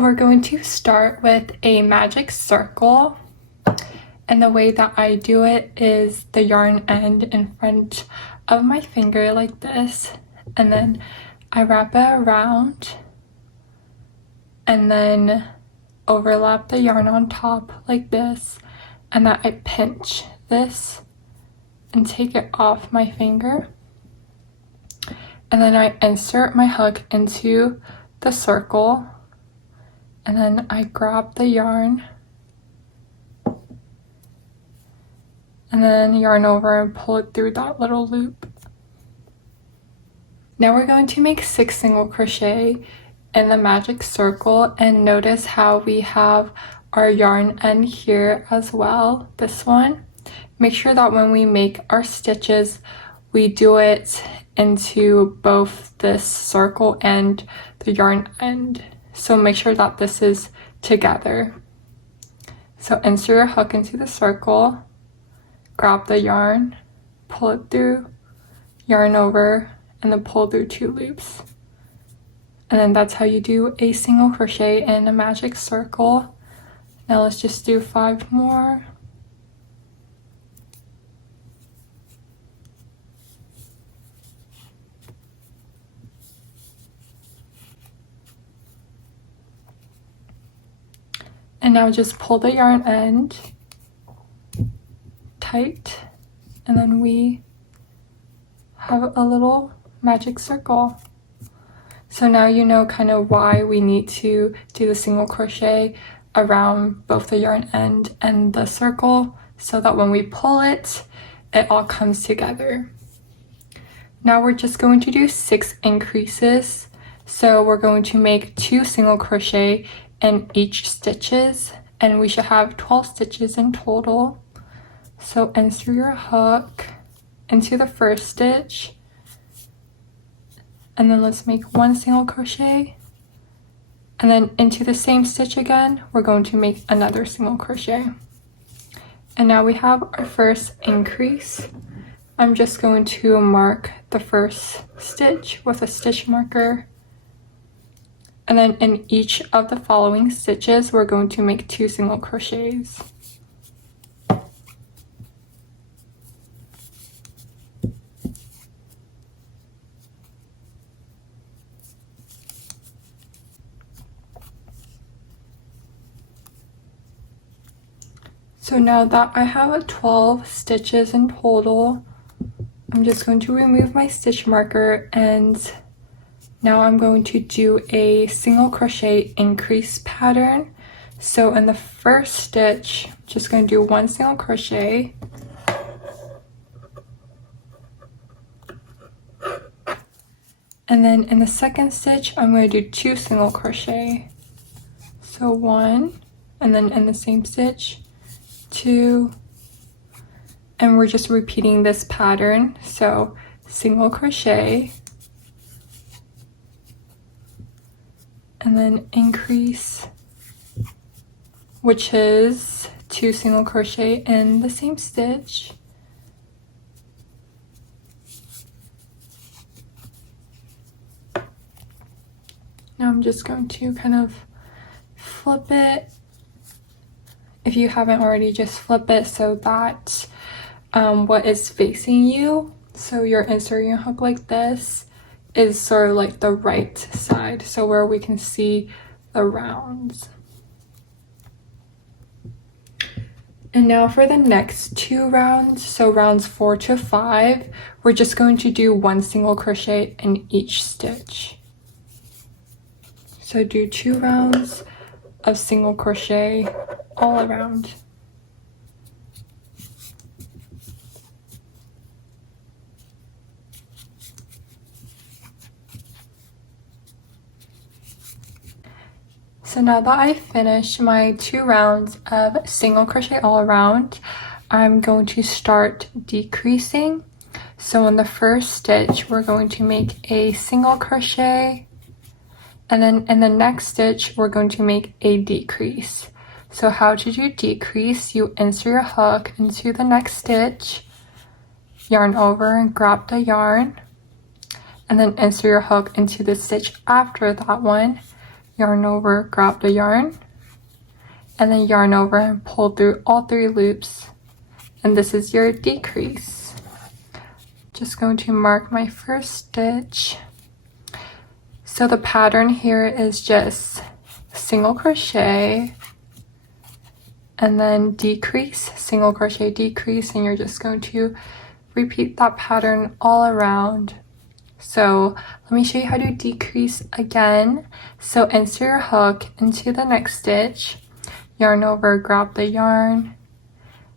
So we're going to start with a magic circle, and the way that I do it is the yarn end in front of my finger like this, and then I wrap it around and then overlap the yarn on top like this, and then I pinch this and take it off my finger, and then I insert my hook into the circle, and then I grab the yarn and then yarn over and pull it through that little loop. Now we're going to make 6 single crochet in the magic circle, and notice how we have our yarn end here as well, this one. Make sure that when we make our stitches, we do it into both this circle and the yarn end. So make sure that this is together. So insert your hook into the circle, grab the yarn, pull it through, yarn over, and then pull through 2 loops. And then that's how you do a single crochet in a magic circle. Now let's just do 5 more. And now just pull the yarn end tight, and then we have a little magic circle. So now you know kind of why we need to do the single crochet around both the yarn end and the circle, so that when we pull it, it all comes together. Now we're just going to do 6 increases. So we're going to make 2 single crochet in each stitches, and we should have 12 stitches in total. So insert your hook into the first stitch, and then let's make 1 single crochet, and then into the same stitch again we're going to make another single crochet. And now we have our first increase. I'm just going to mark the first stitch with a stitch marker, and then in each of the following stitches we're going to make 2 single crochets. So now that I have 12 stitches in total, I'm just going to remove my stitch marker, and now I'm going to do a single crochet increase pattern. So in the first stitch, I'm just going to do 1 single crochet, and then in the second stitch I'm going to do 2 single crochet. So 1, and then in the same stitch 2, and we're just repeating this pattern. So single crochet, and then increase, which is 2 single crochet in the same stitch, now I'm just going to kind of flip it. If you haven't already, just flip it so that what is facing you, so you're inserting your hook like this, is sort of like the right side, so where we can see the rounds. And now for the next 2 rounds, so rounds 4 to 5, we're just going to do 1 single crochet in each stitch. So do 2 rounds of single crochet all around. So now that I finished my 2 rounds of single crochet all around, I'm going to start decreasing. So in the first stitch, we're going to make a single crochet, and then in the next stitch, we're going to make a decrease. So how to do decrease: you insert your hook into the next stitch, yarn over and grab the yarn, and then insert your hook into the stitch after that one, yarn over, grab the yarn, and then yarn over and pull through all 3 loops, and this is your decrease. Just going to mark my first stitch. So the pattern here is just single crochet and then decrease, single crochet, decrease, and you're just going to repeat that pattern all around. So let me show you how to decrease again. So insert your hook into the next stitch, yarn over, grab the yarn,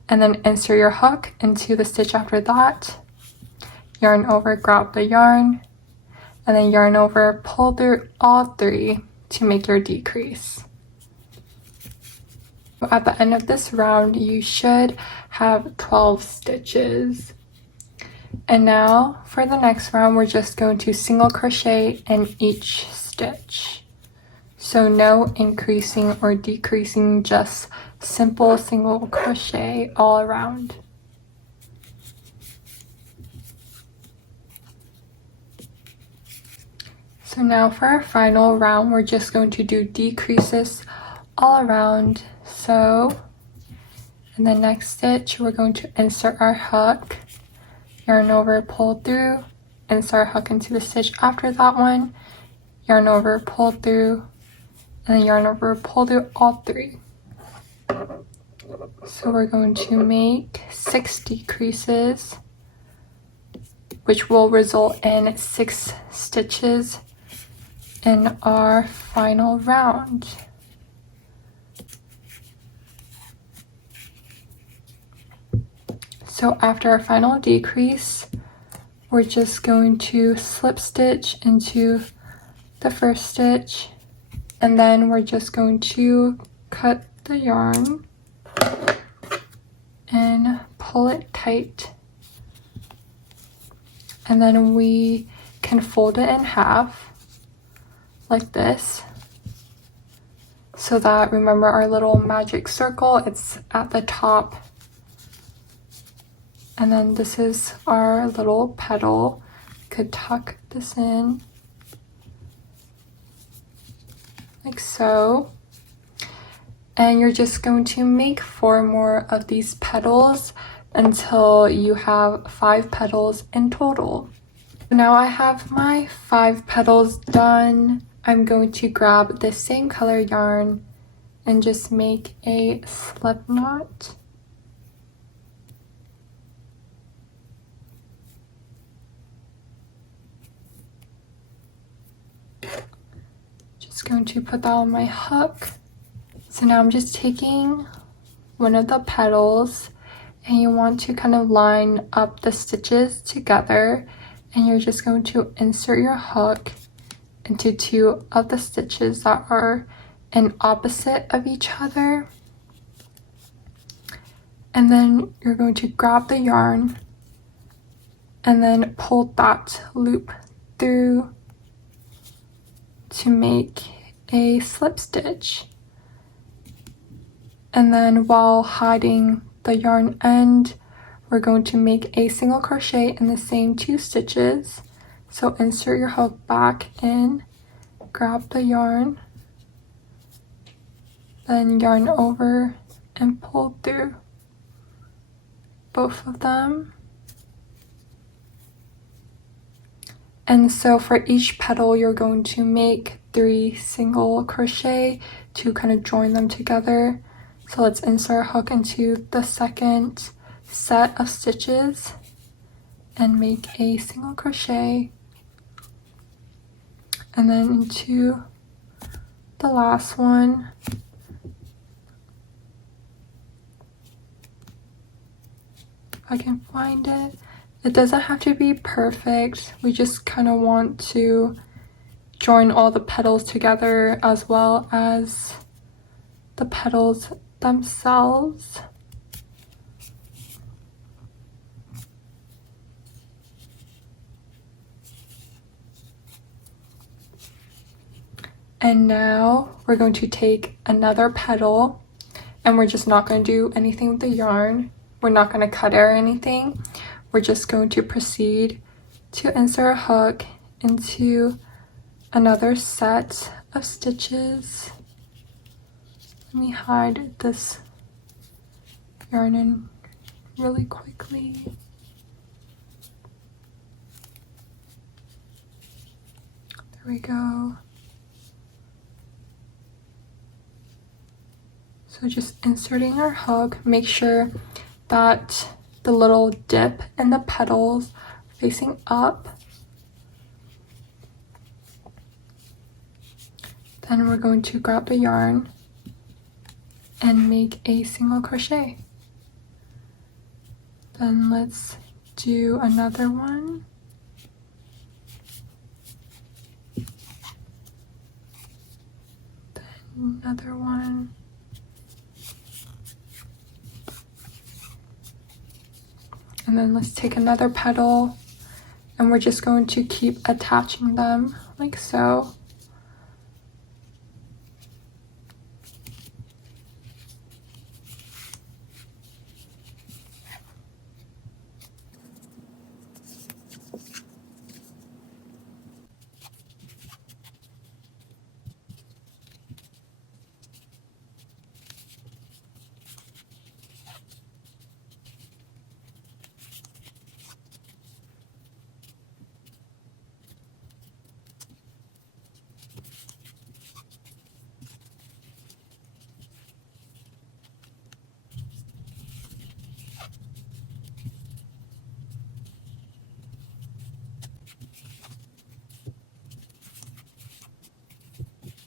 and then insert your hook into the stitch after that, yarn over, grab the yarn, and then yarn over, pull through all 3 to make your decrease. At the end of this round, you should have 12 stitches. And now for the next round, we're just going to single crochet in each stitch. So no increasing or decreasing, just simple single crochet all around. So now for our final round, we're just going to do decreases all around. So in the next stitch, we're going to insert our hook, yarn over, pull through, insert our hook into the stitch after that one, yarn over, pull through, and then yarn over, pull through all 3. So we're going to make 6 decreases, which will result in 6 stitches in our final round. So after our final decrease, we're just going to slip stitch into the first stitch, and then we're just going to cut the yarn and pull it tight, and then we can fold it in half like this, so that, remember our little magic circle, it's at the top. And then this is our little petal. Could tuck this in like so. And you're just going to make 4 more of these petals until you have 5 petals in total. Now I have my 5 petals done. I'm going to grab the same color yarn and just make a slip knot. Just going to put that on my hook. So now I'm just taking one of the petals, and you want to kind of line up the stitches together, and you're just going to insert your hook into 2 of the stitches that are in opposite of each other, and then you're going to grab the yarn and then pull that loop through to make a slip stitch. And then while hiding the yarn end, we're going to make a single crochet in the same 2 stitches. So insert your hook back in, grab the yarn, then yarn over and pull through both of them. And so for each petal, you're going to make 3 single crochet to kind of join them together. So let's insert a hook into the second set of stitches and make a single crochet, and then into the last one. If I can find it. It doesn't have to be perfect. We just kind of want to join all the petals together as well as the petals themselves. And now we're going to take another petal, and we're just not going to do anything with the yarn. We're not going to cut it or anything. We're just going to proceed to insert a hook into another set of stitches. Let me hide this yarn in really quickly. There we go. So just inserting our hook, make sure that the little dip in the petals are facing up. Then we're going to grab the yarn and make a single crochet. Then let's do another one. Then another one. And then let's take another petal and we're just going to keep attaching them like so.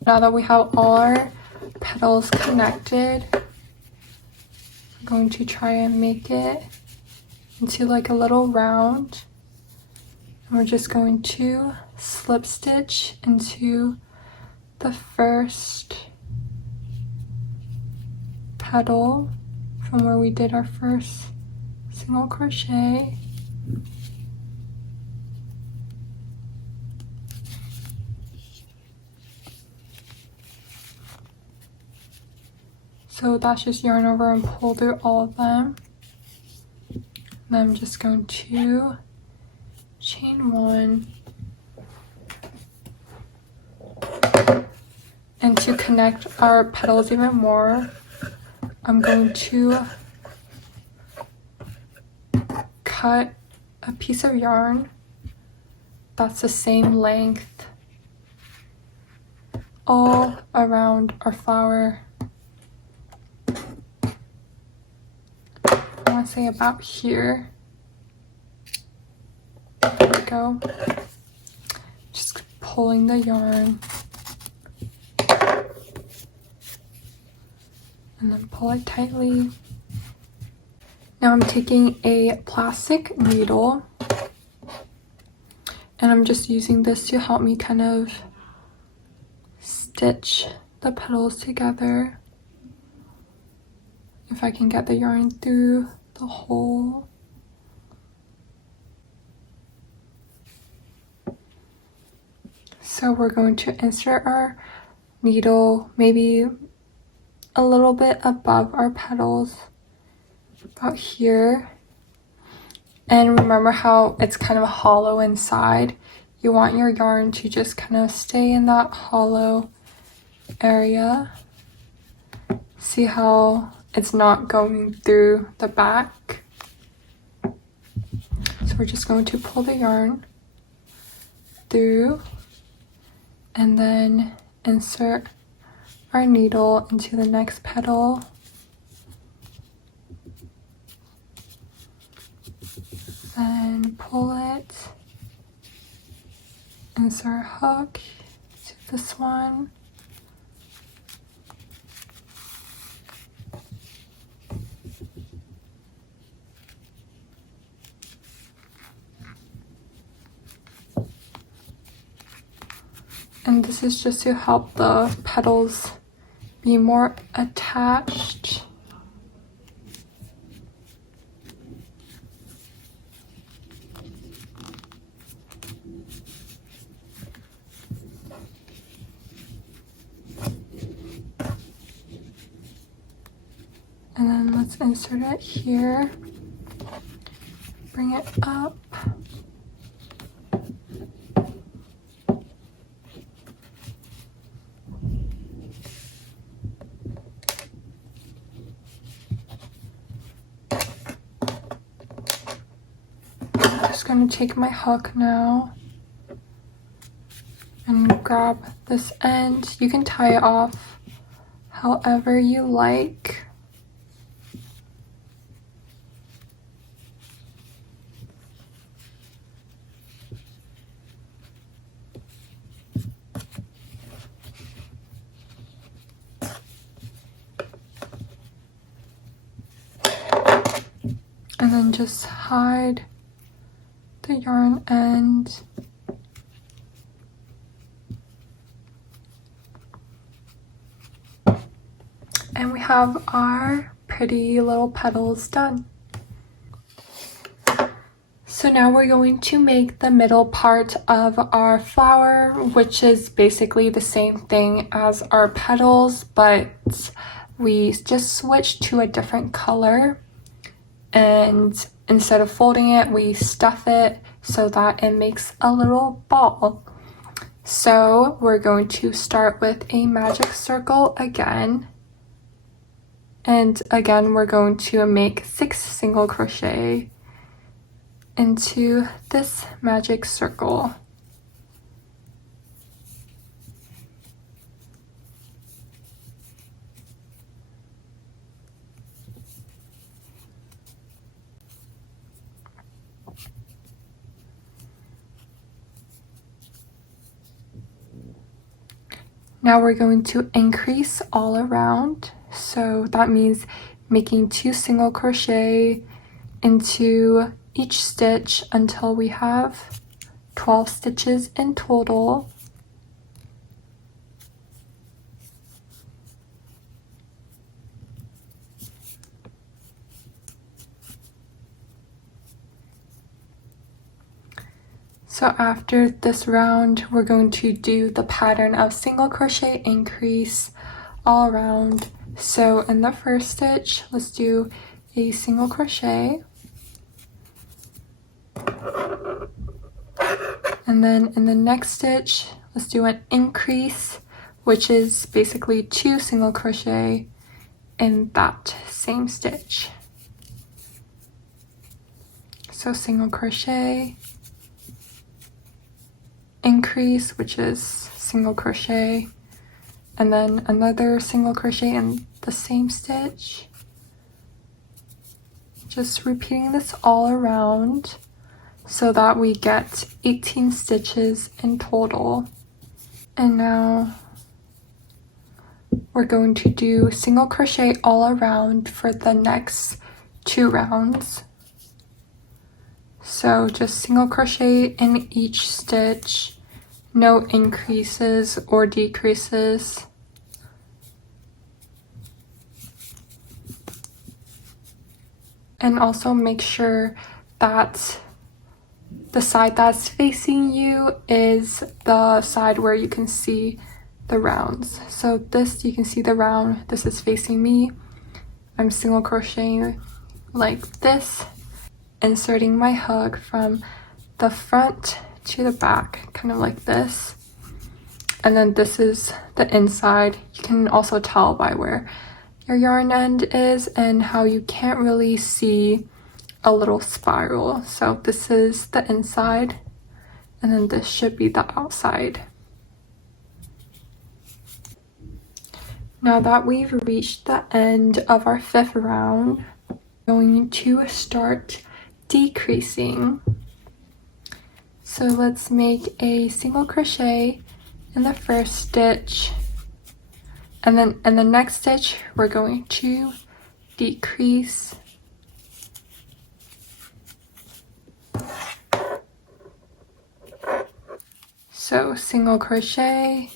Now that we have all our petals connected, I'm going to try and make it into like a little round. And we're just going to slip stitch into the first petal from where we did our first single crochet. So that's just yarn over and pull through all of them. And I'm just going to chain one. And to connect our petals even more, I'm going to cut a piece of yarn that's the same length all around our flower. I want to say about here. There we go. Just pulling the yarn. And then pull it tightly. Now I'm taking a plastic needle and I'm just using this to help me kind of stitch the petals together. If I can get the yarn through the hole. So we're going to insert our needle maybe a little bit above our petals, about here. And remember how it's kind of hollow inside? You want your yarn to just kind of stay in that hollow area. See how it's not going through the back? So we're just going to pull the yarn through and then insert our needle into the next petal. Then pull it, insert hook to this one. And this is just to help the petals be more attached. And then let's insert it here. Bring it up. gonna take my hook now and grab this end. You can tie it off however you like. And then just hide the yarn end. And we have our pretty little petals done. So now we're going to make the middle part of our flower, which is basically the same thing as our petals, but we just switched to a different color. And instead of folding it, we stuff it so that it makes a little ball. So we're going to start with a magic circle again. And again, we're going to make 6 single crochet into this magic circle. Now we're going to increase all around. So that means making 2 single crochet into each stitch until we have 12 stitches in total. So after this round, we're going to do the pattern of single crochet increase all around. So in the first stitch, let's do a single crochet. And then in the next stitch, let's do an increase, which is basically 2 single crochet in that same stitch. So single crochet, increase, which is single crochet, and then another single crochet in the same stitch. Just repeating this all around so that we get 18 stitches in total. And now we're going to do single crochet all around for the next 2 rounds. So just single crochet in each stitch, no increases or decreases. And also make sure that the side that's facing you is the side where you can see the rounds. So this, you can see the round, this is facing me. I'm single crocheting like this, inserting my hook from the front to the back, kind of like this. And then this is the inside. You can also tell by where your yarn end is and how you can't really see a little spiral. So this is the inside, and then this should be the outside. Now that we've reached the end of our 5th round, we're going to start decreasing. So let's make a single crochet in the first stitch, and then in the next stitch we're going to decrease. So single crochet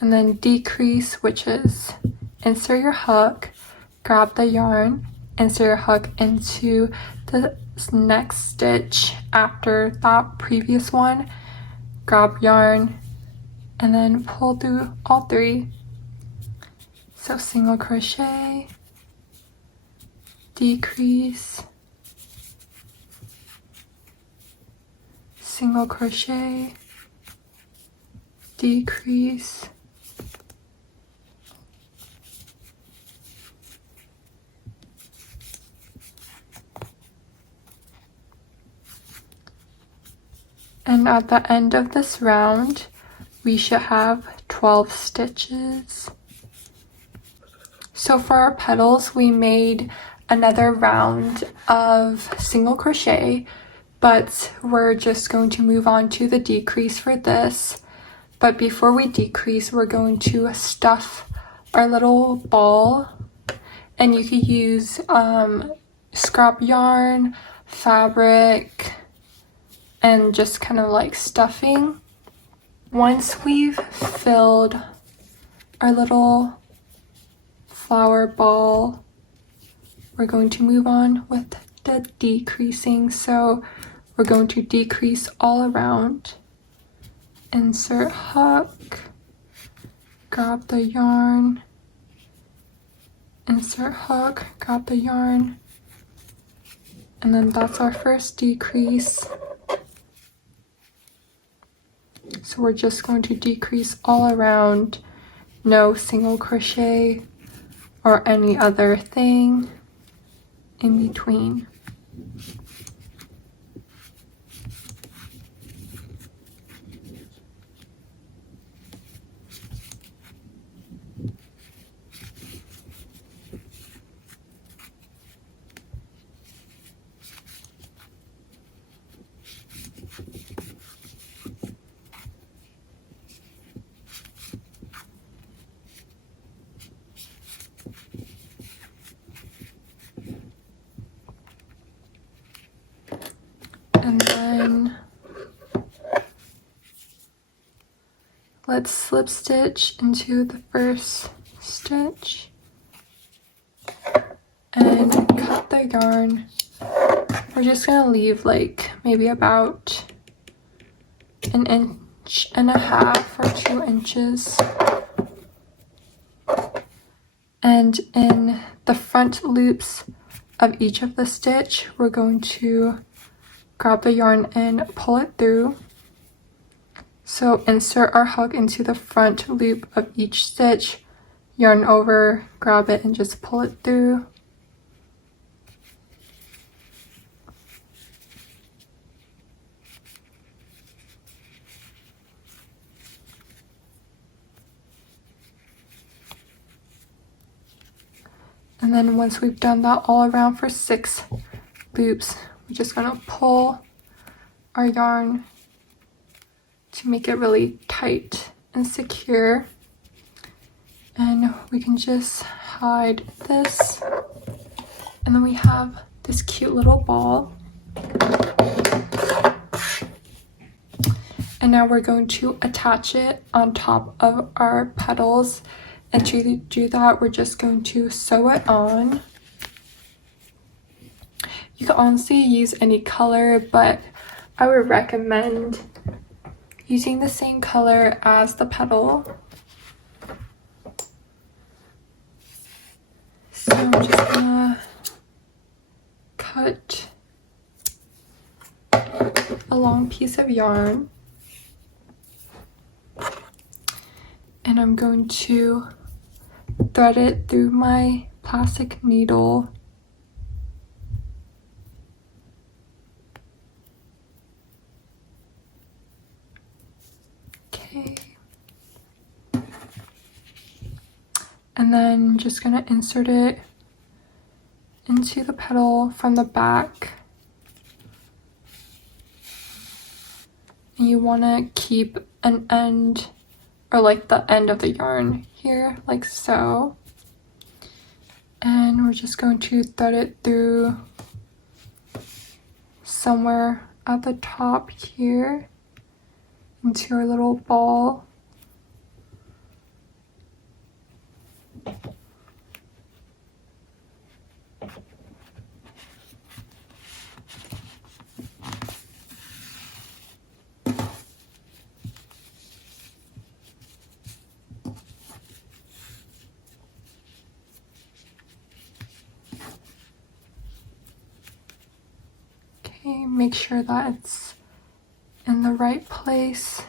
and then decrease, which is insert your hook, grab the yarn, insert your hook into the next stitch after that previous one, grab yarn, and then pull through all 3. So single crochet, decrease, single crochet, decrease, And at the end of this round, we should have 12 stitches. So for our petals, we made another round of single crochet, but we're just going to move on to the decrease for this. But before we decrease, we're going to stuff our little ball, and you could use scrap yarn, fabric, and just kind of like stuffing. Once we've filled our little flower ball, we're going to move on with the decreasing. So we're going to decrease all around. Insert hook, grab the yarn, insert hook, grab the yarn, and then that's our first decrease. So we're just going to decrease all around, no single crochet or any other thing in between. And then let's slip stitch into the first stitch and cut the yarn. We're just gonna leave like maybe about 1.5 inches or 2 inches. And in the front loops of each of the stitch, we're going to grab the yarn and pull it through. So insert our hook into the front loop of each stitch, yarn over, grab it, and just pull it through. And then once we've done that all around for 6 loops, we're just gonna pull our yarn to make it really tight and secure. And we can just hide this. And then we have this cute little ball. And now we're going to attach it on top of our petals. And to do that, we're just going to sew it on. You can honestly use any color, but I would recommend using the same color as the petal. So I'm just gonna cut a long piece of yarn, and I'm going to thread it through my plastic needle. Okay. And then just gonna insert it into the petal from the back. And you wanna keep an end, or like the end of the yarn here, like so. And we're just going to thread it through somewhere at the top here into our little ball. Okay, make sure that it's in the right place.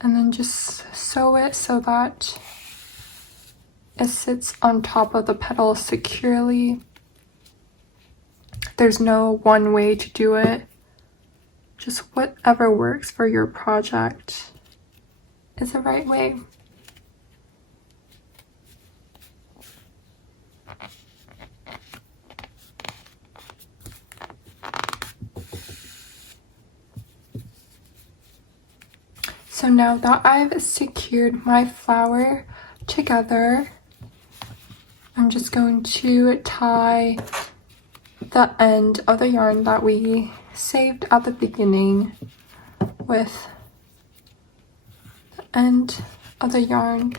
And then just sew it so that it sits on top of the petal securely. There's no one way to do it. Just whatever works for your project is the right way. So now that I've secured my flower together, I'm just going to tie the end of the yarn that we saved at the beginning with the end of the yarn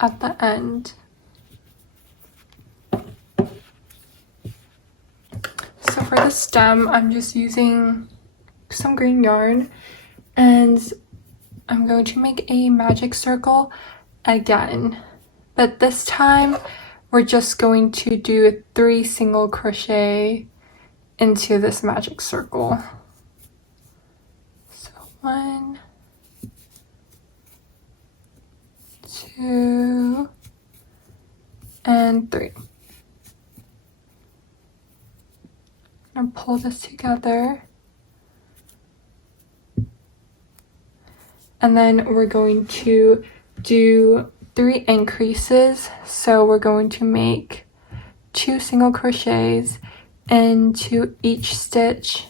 at the end. So for the stem, I'm just using some green yarn, and I'm going to make a magic circle again, but this time we're just going to do 3 single crochet into this magic circle. So 1, 2, and 3. I'm gonna pull this together. And then we're going to do 3 increases. So we're going to make 2 single crochets into each stitch,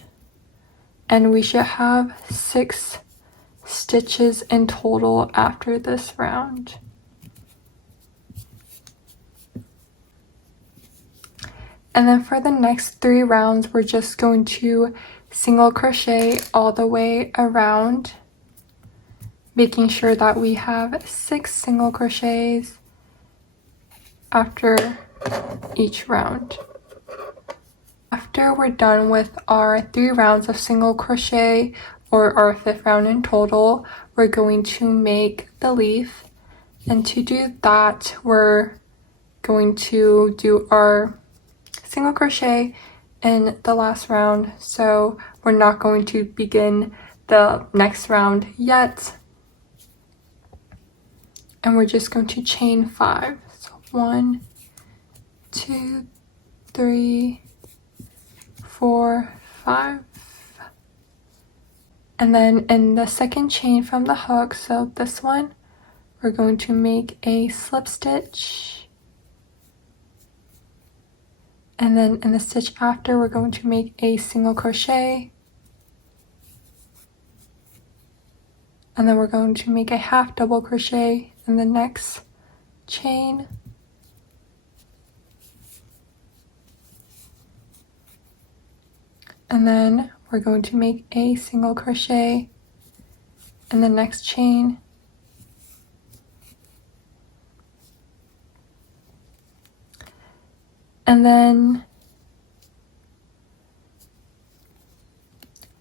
and we should have 6 stitches in total after this round. And then for the next 3 rounds, we're just going to single crochet all the way around, making sure that we have 6 single crochets after each round. After we're done with our 3 rounds of single crochet, or our 5th round in total, we're going to make the leaf. And to do that, we're going to do our single crochet in the last round. So we're not going to begin the next round yet. And we're just going to chain 5. So 1, 2, 3, 4, 5. And then in the second chain from the hook, so this one, we're going to make a slip stitch. And then in the stitch after, we're going to make a single crochet. And then we're going to make a half double crochet in the next chain. And then we're going to make a single crochet in the next chain. And then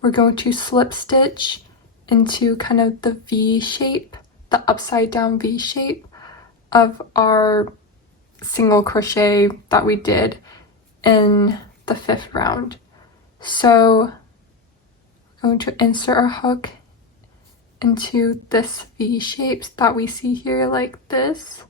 we're going to slip stitch into kind of the V shape, the upside down V shape of our single crochet that we did in the 5th round. So we're going to insert our hook into this V shape that we see here, like this.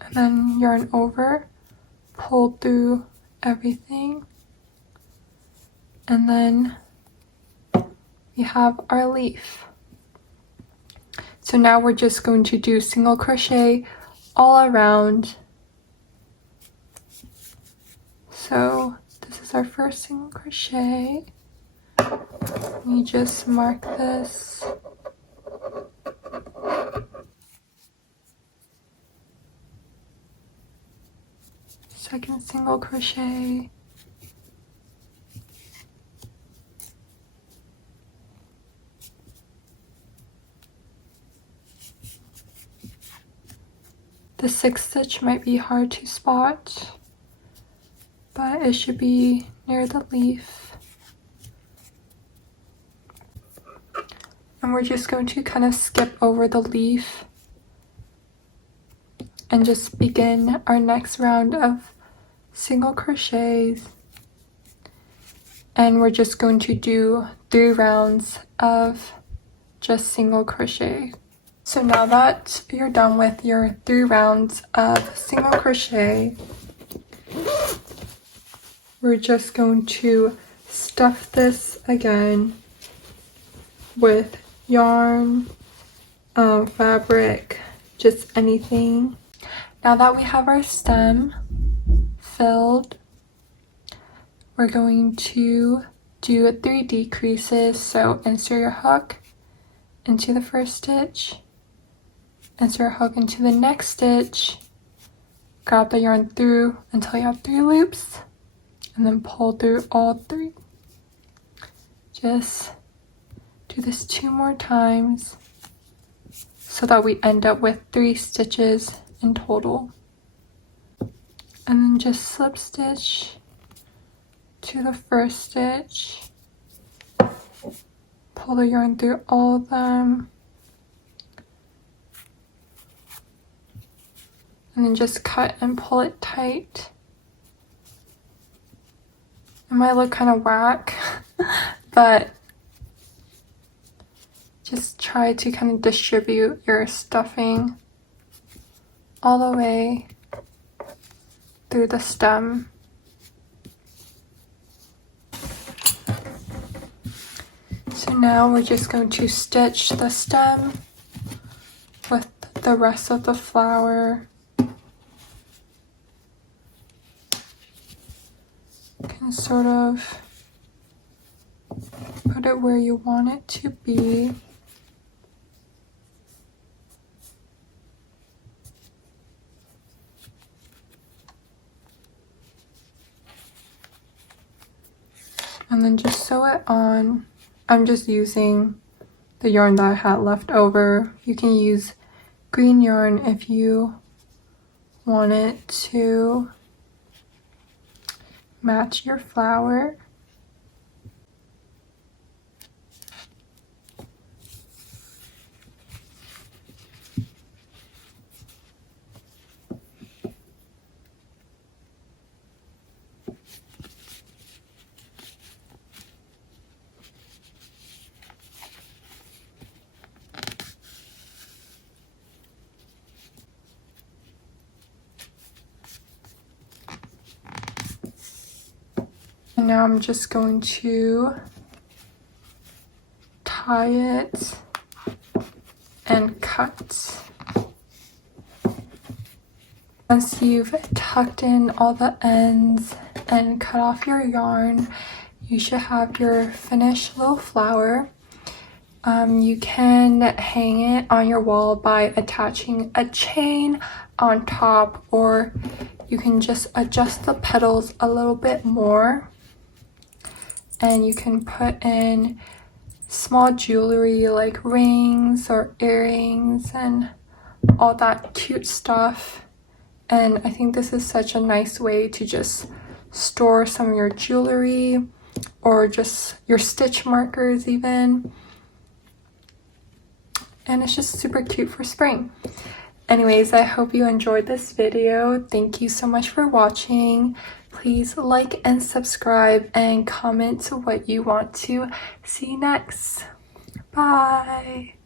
And then yarn over, pull through everything, and then we have our leaf. So now we're just going to do single crochet all around. So this is our first single crochet. We just mark this. Second single crochet. The 6th stitch might be hard to spot, but it should be near the leaf. And we're just going to kind of skip over the leaf and just begin our next round of single crochets. And we're just going to do 3 rounds of just single crochet. So now that you're done with your 3 rounds of single crochet, we're just going to stuff this again with yarn, fabric, just anything. Now that we have our stem filled, we're going to do 3 decreases. So insert your hook into the first stitch, insert your hook into the next stitch, grab the yarn through until you have 3 loops, and then pull through all 3. Just do this 2 more times so that we end up with 3 stitches in total. And then just slip stitch to the first stitch, pull the yarn through all of them, and then just cut and pull it tight. It might look kind of whack, but just try to kind of distribute your stuffing all the way through the stem. So now we're just going to stitch the stem with the rest of the flower. You can sort of put it where you want it to be. And then just sew it on. I'm just using the yarn that I had left over. You can use green yarn if you want it to match your flower. And now I'm just going to tie it and cut. Once you've tucked in all the ends and cut off your yarn, you should have your finished little flower. You can hang it on your wall by attaching a chain on top, or you can just adjust the petals a little bit more. And you can put in small jewelry like rings or earrings and all that cute stuff. And I think this is such a nice way to just store some of your jewelry or just your stitch markers even. And it's just super cute for spring. Anyways, I hope you enjoyed this video. Thank you so much for watching. Please like and subscribe and comment what you want to see next. Bye!